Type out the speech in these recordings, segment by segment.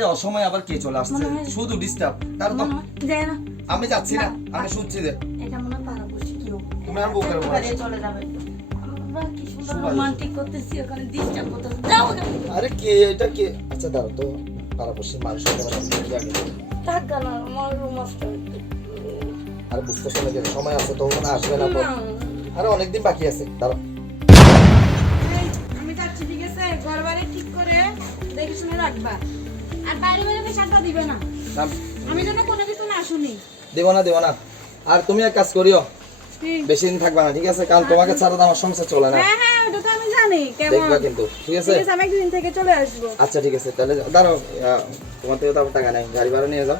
আরে অসময় আবার কে চলে আসছে শুধু ডিস্টার্ব তার তো যায় না আমি যাচ্ছি না আমি শুনছি যে এটা মনে পারা বসে কেউ তুমি আর বুকের উপর বাইরে চলে যাবে আমরা কি সুন্দর রোমান্টিক করতেছি ওখানে ডিস্টার্ব করতেছি যাও আরে কে এটা কে আচ্ছা দাঁড়াও তো পারাবসী মানুষ হতে পারে কি আগে থাক না আমার রুম মাস্টার আরে বুঝতেছ না যে সময় আছে তো ওখানে আসবে না তো আরে অনেকদিন বাকি আছে দাঁড়াও আমি যাচ্ছি ঠিক আছে ঘরবাড়ি ঠিক করে দেখে শুনে রাখবা আর বাইরে বাইরে বেশাটা দিবে না আমি যেন কোনো কিছু না শুনি দেব না আর তুমি এক কাজ করিও বেশি দিন থাকবা না ঠিক আছে কারণ তোমাকে ছাড়া তো আমার সংসার চলে না হ্যাঁ হ্যাঁ ওটা তো আমি জানি কেমন দেখবা কিন্তু ঠিক আছে ঠিক আছে আমি একদিন থেকে চলে আসবো আচ্ছা ঠিক আছে তাহলে দাঁড়াও তোমার থেকে তো টাকা নাই গাড়ি ভাড়া নিয়ে যাও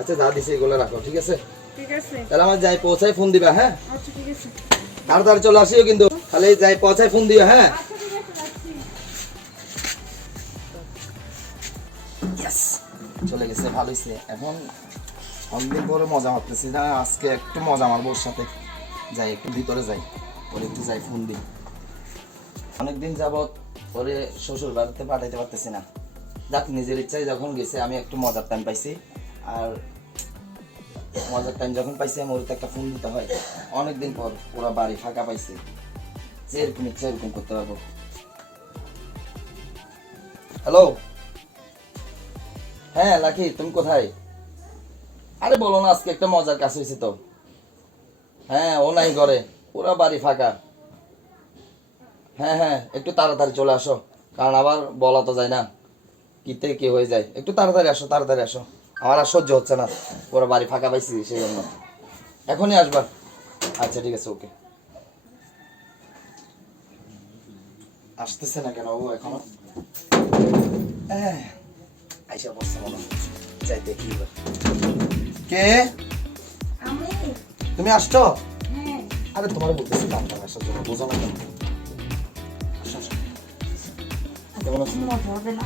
আচ্ছা যা দিছি এগুলো রাখো ঠিক আছে ঠিক আছে তাহলে আমার যাই পৌঁছাই ফোন দিবা হ্যাঁ আচ্ছা ঠিক আছে তাড়াতাড়ি চলে আসিও কিন্তু খালি যাই পৌঁছাই ফোন দিও হ্যাঁ আচ্ছা ঠিক আছে যাচ্ছি ইয়েস চলে গেছে ভালো হয়েছে এখন অনেকদিন পরে মজা মারতেছি না আজকে একটু মজা মারবো ওর সাথে যাই একটু ভিতরে যাই ওরে একটু যাই ফোন দিই অনেকদিন যাবৎ ওরে শ্বশুর বাড়িতে পাঠাইতে পারতেছি না যাক নিজের ইচ্ছায় যখন গেছে আমি একটু মজার টাইম পাইছি আর মজার টাইম যখন পাইছি আমি ওর তো একটা ফোন দিতে হয় অনেকদিন পর ওরা বাড়ি ফাঁকা পাইছে যে এরকম ইচ্ছা এরকম করতে পারবো হ্যালো হ্যাঁ লাকি তুমি কোথায় আরে বলো না আজকে একটা মজার কাজ হয়েছে তো হ্যাঁ ও নাই ঘরে পুরা বাড়ি ফাঁকা হ্যাঁ একটু তাড়াতাড়ি চলে আসো কারণ আবার বলা তো যায় না কি থেকে কি হয়ে যায় একটু তাড়াতাড়ি আসো আমার আর সহ্য হচ্ছে না পুরো বাড়ি ফাঁকা পাইছি সেই জন্য এখনই আসবা আচ্ছা ঠিক আছে ওকে আসতেছে না কেন ও এখনো আইসা বসছে মনে যাই দেখি এবার কে আমি তুমি আসছো হ্যাঁ আরে তোমার বলতেছি দামটা আসার জন্য বোঝো না কেন আসো কেমন আছো মজা হবে না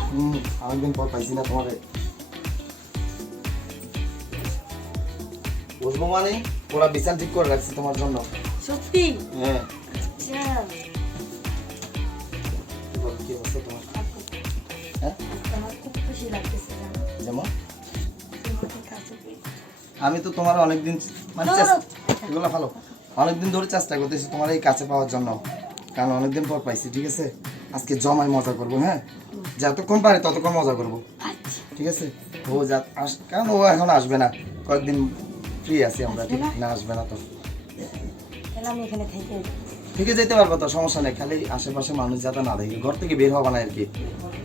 অনেকদিন পর পাইছি না তোমারে বুঝবো মানে পুরা বিছান ঠিক করে রাখছি তোমার জন্য সত্যি হ্যাঁ আচ্ছা কি অবস্থা তোমার হ্যাঁ আমার খুব খুশি লাগতেছে জানো যেমন তোমাকে কাছে পেয়ে আমি তো তোমার অনেকদিন মানে এগুলো ভালো অনেকদিন ধরে চেষ্টা করতেছি তোমার এই কাছে পাওয়ার জন্য কারণ অনেকদিন পর পাইছি ঠিক আছে আজকে জমায় মজা করবো হ্যাঁ যতক্ষণ পারে ততক্ষণ মজা করবো আচ্ছা ঠিক আছে ও যা কারণ ও এখন আসবে না কয়েকদিন ফ্রি আছি আমরা ঠিক না আসবে না তো তাহলে আমি এখানে থেকে থেকে যেতে পারবো তো সমস্যা নেই খালি আশেপাশে মানুষ যাতে না দেখে ঘর থেকে বের হবা না আর কি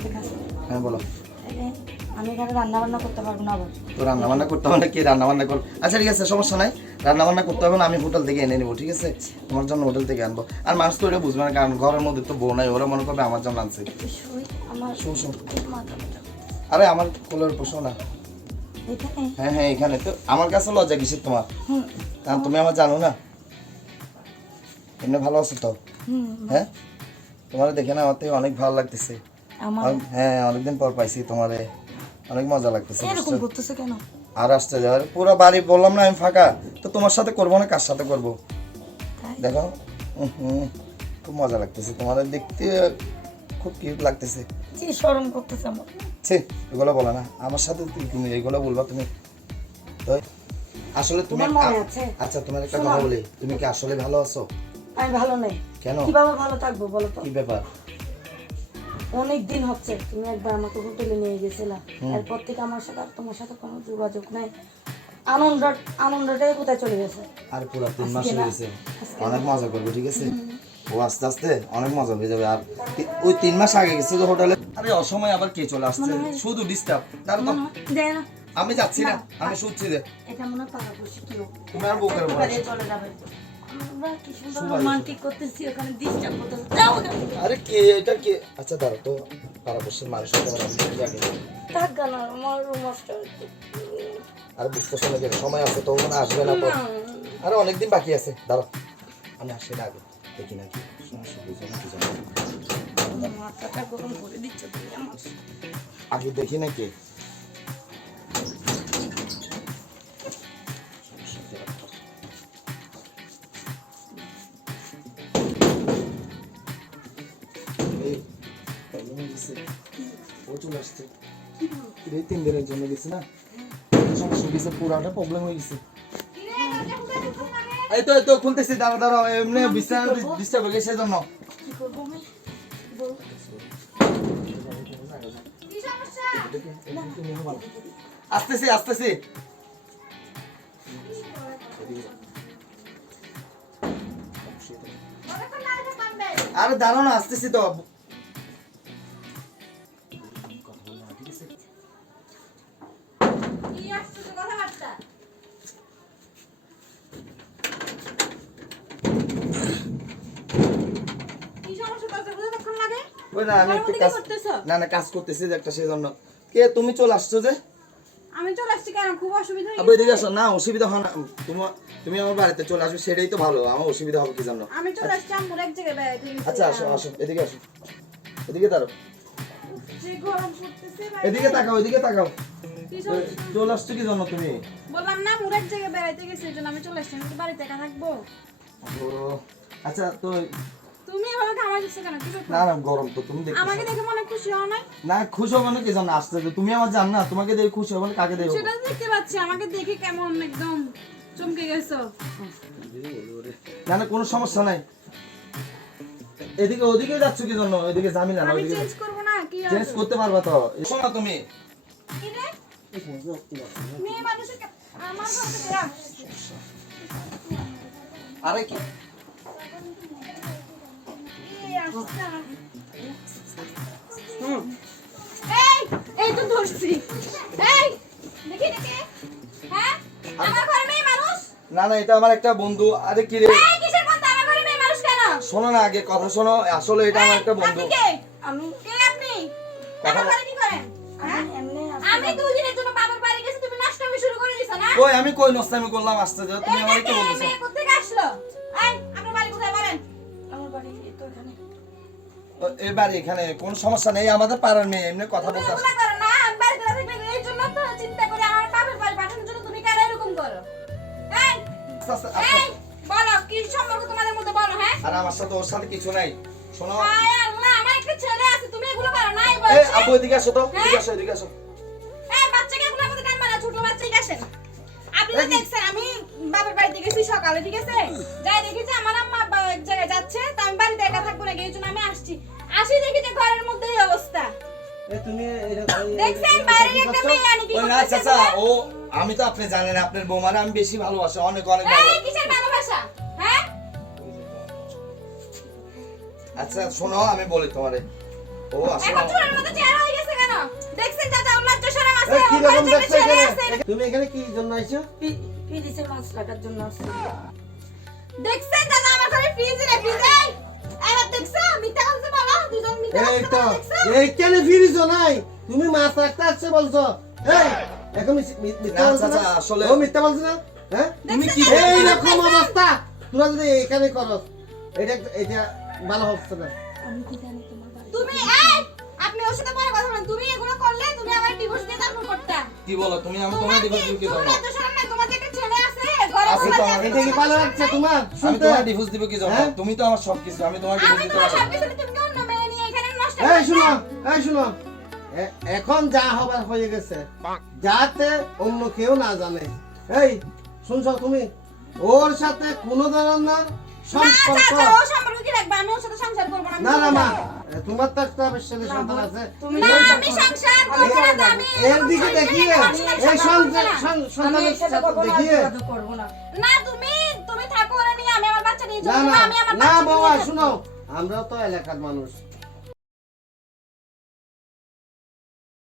ঠিক আছে হ্যাঁ বলো তাহলে আমি এখানে রান্না বান্না করতে পারবো না আবার তো রান্না বান্না করতে হবে না কে রান্না বান্না কর আচ্ছা ঠিক আছে সমস্যা নাই রান্না বান্না করতে হবে না আমি হোটেল থেকে এনে নেবো ঠিক আছে তোমার জন্য হোটেল থেকে আনবো আর মানুষ তো ওটা বুঝবে না কারণ ঘরের মধ্যে তো বউ নাই ওরা মনে করবে আমার জন্য আনছে শুই আমার শোন খুব মাথা ব্যথা আরে আমার কোলের পোষো না এখানে হ্যাঁ এখানে তো আমার কাছে লজ্জা কিসের তোমার হুম কারণ তুমি আমার জানো না এমনি ভালো আছো তো হুম হ্যাঁ তোমার দেখে না আমার থেকে অনেক ভালো লাগতেছে আমার হ্যাঁ অনেকদিন পর পাইছি তোমারে অনেক মজা লাগতেছে এরকম করতেছে কেন আর আসতে যাওয়ার পুরো বাড়ি বললাম না আমি ফাঁকা তো তোমার সাথে করবো না কার সাথে করবো তাই? দেখো খুব মজা লাগতেছে তোমার দেখতে খুব কিউট লাগতেছে যে শরম করতেছে আমার ছি এগুলো বলো না আমার সাথে তুমি এগুলো বলবা তুমি তো আসলে তুমি তোমার মনে আছে আচ্ছা তোমার একটা কথা বলি তুমি কি আসলে ভালো আছো আমি ভালো নেই কেন কিভাবে ভালো থাকবো বলো তো কি ব্যাপার অনেক দিন হচ্ছে তুমি একবার আমাকে হোটেলে নিয়ে গেছিলা এরপর থেকে আমার সাথে আর তোমার সাথে কোনো যোগাযোগ নাই আনন্দটাই কোথায় চলে গেছে আর পুরো 3 মাস হয়ে গেছে অনেক মজা করবো ঠিক আছে ও আস্তে আস্তে অনেক মজা হয়ে যাবে আর ওই 3 মাস আগে গেছে তো হোটেলে আরে অসময় আবার কে চলে আসছে শুধু ডিস্টার্ব তার তো যায় না আমি যাচ্ছি না আমি শুনছি যে এটা মনে পারা বসে কেউ তুমি আর বুকের উপর বাইরে চলে যাবে আমরা কি সুন্দর রোমান্টিক করতেছি ওখানে ডিস্টার্ব করতেছি যাও আরে কে এটা কে আচ্ছা দাঁড়াও তো পারাবসী মানুষ হতে পারে কি আগে থাক না আমার রুম মাস্টার আর বুঝতেছ না যে সময় আছে তো ওখানে আসবে না তো আরে অনেকদিন বাকি আছে দাঁড়াও আমি আসি না আগে দেখি না কি সমস্যা বুঝো না কি জানো মাথাটা গরম করে দিচ্ছে তুমি আমার আগে দেখি না কে ও চলে আসছে কি এই 3 দিনের জন্য গেছি না সমস্যা হয়েছে পুরাটা প্রবলেম হয়ে গেছে এই তো খুলতেছি দাঁড়াও এমনি ডিস্টার্ব হয়ে গেছে সেজন্য কি করব আমি বল কি সমস্যা আসতেছি কতক্ষণ লাগবে কামবে আরে দাঁড়াও না আসতেছি তো কি আসছে তো কথাবার্তা কি সমস্যা করতে কতক্ষণ লাগে ওই না আমি ঘরের একটু মধ্যে কি কাজ করতেছো? না কাজ করতেছি যে একটা সেজন্য কে তুমি চলে আসছো যে আমি চলে আসছি কেন খুব অসুবিধা হয়ে আবার গেছে এদিকে আসো না অসুবিধা হয় না তুমি আমার বাড়িতে চলে আসবে সেটাই তো ভালো আমার অসুবিধা হবে কি জানো আমি চলে আসছি আম্মুর এক জায়গায় বেড়াইতে গেছি আচ্ছা আসো এদিকে আসো এদিকে দাঁড়াও যে গরম পড়তেছে বাইরে। এদিকে তাকাও কি সমস্যা? চলে আসছো কি জন্য তুমি বললাম না আম্মুর এক জায়গায় বেড়াইতে গেছি এই জন্য আমি চলে আসছি আমি কি বাড়িতে একা থাকবো ও আচ্ছা তো তুমি এভাবে খামাই দিচ্ছ কেন কি ব্যাপার? না গরম তো তুমি দেখো আমাকে দেখে মনে খুশি হও নাই না খুশি হবে না কি জানো আসতে তো তুমি আমার জান না তোমাকে দেখে খুশি হবে না কাকে দেখো সেটা তো দেখতে পাচ্ছি আমাকে দেখে কেমন একদম চমকে গেছো না কোনো সমস্যা নাই এদিকে ওদিকে যাচ্ছ কি জন্য এদিকে জামিলা না আমি ওদিকে চেঞ্জ করবো না কি আর চেঞ্জ করতে পারবা তো এসো না তুমি কি রে মেয়ে মানুষের আমার ঘর থেকে রাখ। আরে কি এই আসছে এই এই তো ধরছি এই দেখি হ্যাঁ আমার ঘরে মেয়ে মানুষ না এটা আমার একটা বন্ধু আরে কি রে এই কিসের বন্ধু আমার ঘরে মেয়ে মানুষ কেন শোনো না আগে কথা শোনো আসলে এটা আমার একটা বন্ধু আপনি কে কে আপনি আমার ঘরে কি করেন হ্যাঁ? আমি 2 দিনের জন্য বাবার বাড়ি গেছি তুমি নষ্টামি শুরু করে দিছো না কই আমি কই নষ্টামি করলাম আসতে যাও তুমি আমারে কি বলতেছো মেয়ে কোথেকে আসলো এই আপনার বাড়ি কোথায় বলেন আমার বাড়ি তো এখানে এই বাড়ি এখানে কোনো সমস্যা নেই আমাদের পাড়ার মেয়ে এমনি কথা বলতে আসে। এগুলো করো না আমি বাড়িতে না থাকলে এই জন্য তো চিন্তা করে আমার বাবার বাড়ি পাঠানোর জন্য তুমি কেন এরকম করো এই আস্তে এই বলো কি সম্পর্ক তোমাদের মধ্যে বলো হ্যাঁ আর আমার সাথে ওর সাথে কিছু নাই শোনো আয় আল্লাহ আমার একটা ছেলে আছে তুমি এগুলো করো না এই এই বলছি আপু এদিকে আসো তো এদিকে আসো এই বাচ্চাকে এগুলোর মধ্যে টানবা না ছোট বাচ্চাই আসেন আপনি তো দেখছেন আমি বাবার বাড়িতে গেছি সকালে ঠিক আছে যাই দেখি যে আমার আম্মা এক জায়গায় যাচ্ছে তো আমি বাড়িতে একা থাকবো না এই জন্য আমি আসি দেখি যে ঘরের মধ্যে এই অবস্থা তুমি দেখছেন বাইরে একটা মেয়ে আনি কি ওই না করতেছে চাচা ও আমি তো আপনি জানেন আপনার বৌমারে আমি বেশি ভালোবাসি অনেক ভালো এই কিসের ভালোবাসা হ্যাঁ আচ্ছা শোনো আমি বলি তোমারে ও আসলে এখন চুরের মতো চেহারা হয়ে গেছে কেন দেখছেন চাচা ওর লজ্জা শরম আছে কি ওর রকম বাড়িতে দেখছো ছেলে এখানে আছে। তুমি এখানে কি জন্য আইছো ফ্রিজে মাছ রাখার জন্য আসছে দেখছেন দাদা আমার ঘরে ফ্রিজ রে ফ্রিজ এই এবার দেখছো মিথ্যা কথা বলো দুজন মিথ্যা এই কথা তো দেখছো এইখানে ফ্রিজ নাই তুমি মাছ রাখতে আসছে বলছো এই এখন মিথ্যা না, বলছো না চাচা, আসলে- ও মিথ্যা বলছো না হ্যাঁ তুমি কি দেখছেন? এই রকম অবস্থা তোরা যদি এখানে করো এটা ভালো হচ্ছে না আমি কি জানি তোমার বাড়ি তুমি এই আপনি ওর সাথে পরে কথা বলেন তুমি এগুলো করলে তুমি আমার ডিভোর্স দিয়ে তারপর করতে কি বলো তুমি আমি তোমার ডিভোর্স দিব কি জন্য তোমার এত শরম নাই তোমার যে একটা ছেলে আছে ঘরে আছে বসে তো, আছে, এটা কি ভালো লাগছে তোমার আমি শুনতে তোমার ডিভোর্স দিব কি জন্য হ্যাঁ? তুমি তো আমার সবকিছু আমি তোমার ডিভোর্স আমি দিতে তোমার পারবো সব কিছু তুমি অন্য মেয়ে নিয়ে এখানে নষ্ট এই শুনো এখন যা হবার হয়ে গেছে যাতে অন্য কেউ না জানে এই শুনছো তুমি ওর সাথে কোনো ধরনের সম্পর্ক চাচা ও সম্পর্ক কি রাখবে আমি ওর সাথে সংসার করব না না না মা তোমার তো একটা ছেলে সন্তান আছে তুমি না আমি সংসার করব না তো আমি এর দিকে দেখিয়ে এই আমি সন্তানের এর সাথে সাথে কখনো দেখিয়ে যোগাযোগ করবো না না তুমি থাকো ওরা নিয়ে আমি আমার বাচ্চা নিয়ে না যাবো না আমি আমার না বাচ্চা বাবা নিয়ে শুনো আমরাও তো এলাকার মানুষ